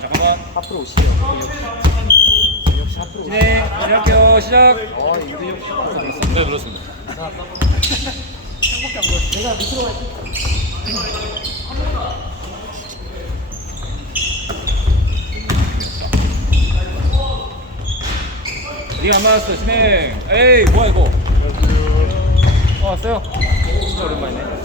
잠깐만. 하프로 오시죠. 역시 하프로 오시죠. 진행할게요. 시작. 이거 역시 하프로 오시죠. 네, 그렇습니다. 행복해 안 보여. 내가 밑으로 갈게. 네가 안 맞았어. 진행. 에이, 뭐야 이거? 왔어요. 진짜 오랜만이네.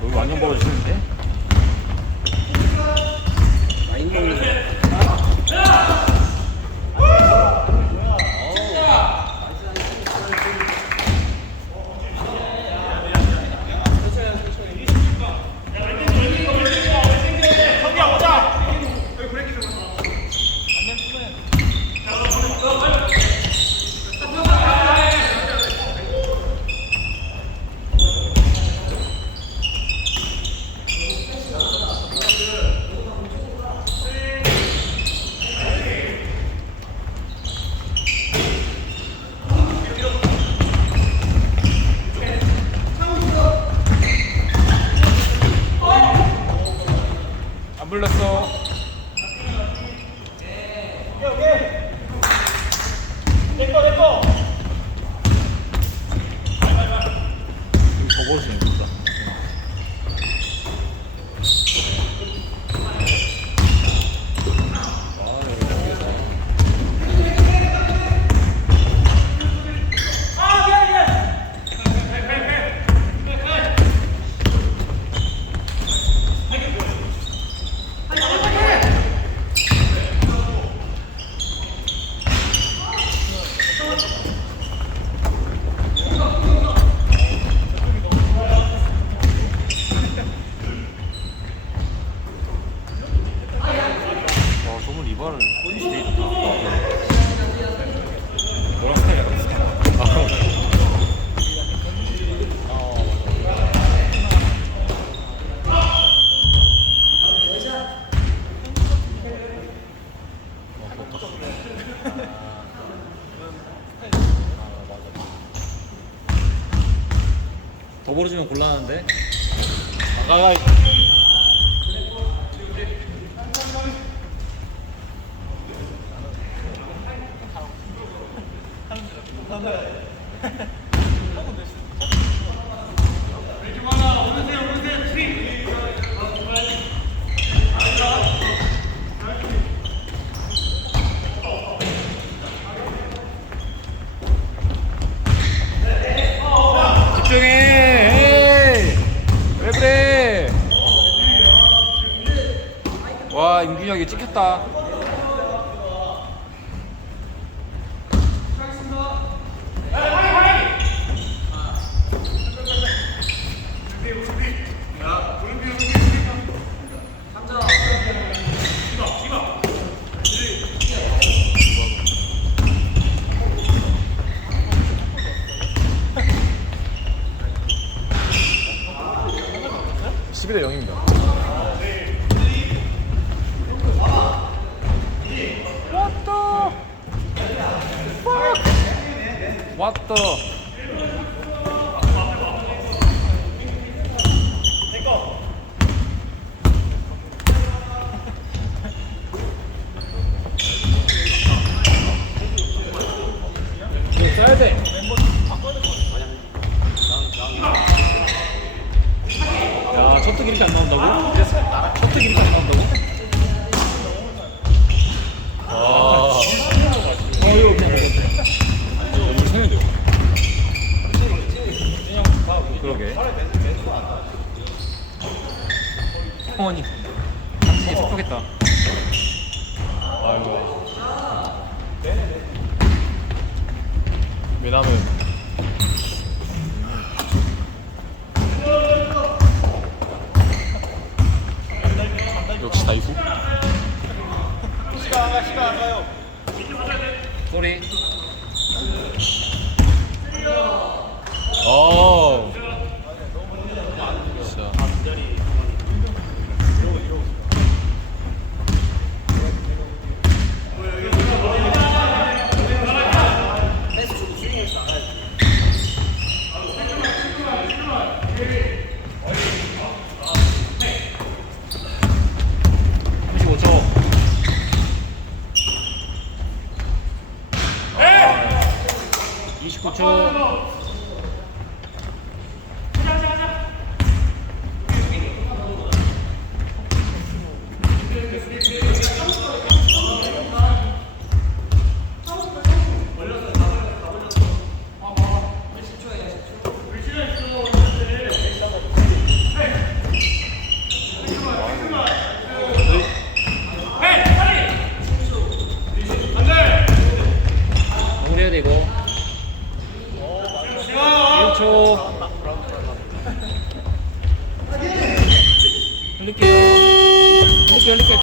여기 완전 벌어지는데? 많이 먹는 안 불렀어. 여기 더 벌어지네 진짜. 저분 리바를 포지션이 되게 좋다. 너랑 스타일이 약간 비슷하다. 더 벌어지면 곤란한데? 나가. 집중해. 에이, 왜 그래? 와, 임균혁이 찍혔다. 12대 0입니다. 왔다. 이거 써야 돼. 야, 첫 특 이렇게 안 나온다고? 첫 특 이렇게 안 나온다고? 아, 이거 그냥 먹었네. 너무 세는데요? 그러게. 성원이 당신이 섭섭겠다. 아이고. 왜냐면 역시 다이소. 시간 안 가요. 소리. 어. 진짜. 마무리해야 돼 이거. 1초. 흘릴게요. 흘릴게요.